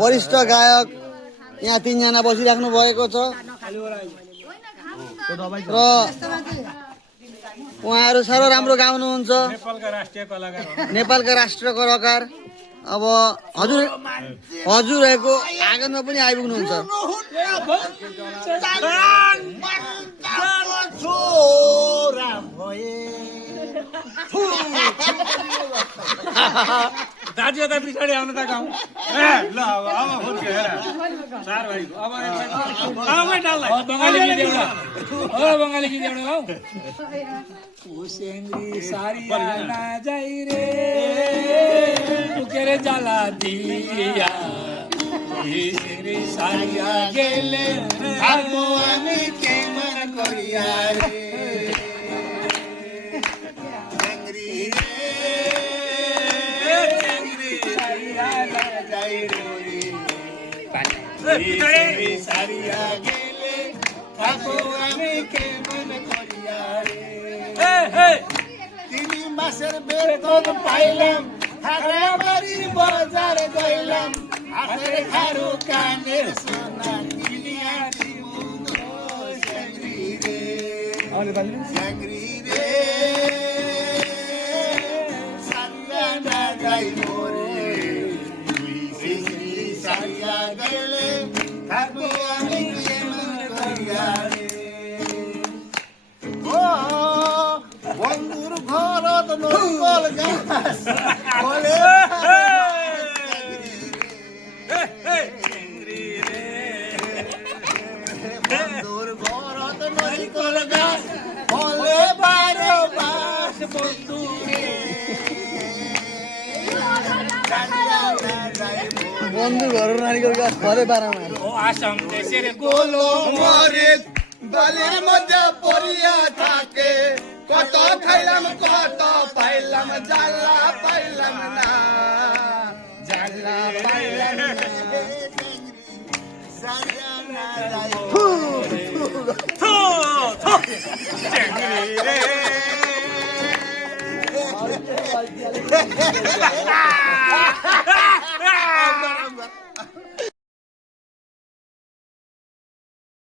वरिष्ठ गायक यहाँ 3 जना बसिराख्नु भएको छ र उहाँहरू साह्रो राम्रो गाउनुहुन्छ। नेपालका राष्ट्रिय कलाकार। अब हजुरहरूको आँगनमा पनि आइपुग्नुहुन्छ। दाजु यता पछाडि आउनु त गाउँ। ल अब फुर्क्यो हेर चार भाइको अब बङ्गाली गीत एउटा बङ्गाली गीत एउटा गाउँ। उसेंद्री सारिया ना जाई रे उकेरे जाला दिया उसेंद्री सारिया गेले आगो आमी के मन करिया रे सारिया गेले आगो आमी के मन करिया रे। তিনি মাসের বেতন পাইলাম হারাবাড়ি বাজার গইলাম হাতের খারু কানের সোনা কিনিয়া দিমু সাংরি রে সাংরি রে সারিয়া না যাই মোরে তুই সাংরি সারিয়া গেলে থাকবো আমি কেমন করিয়া রে। বন্ধুর ঘরত নকল গাছ বলে বন্ধুর ঘরত নকল গাছ বলে বারো বাস বন্ধু বন্ধু ঘর নারিকেল গাছ ফলে 12 মাস। ও আসাম দেশের গোলো মরে বালির মধ্যে পড়িয়া থাকে কত খাইলাম কত পাইলাম জ্বালা পাইলাম না জ্বালা পাইলাম রে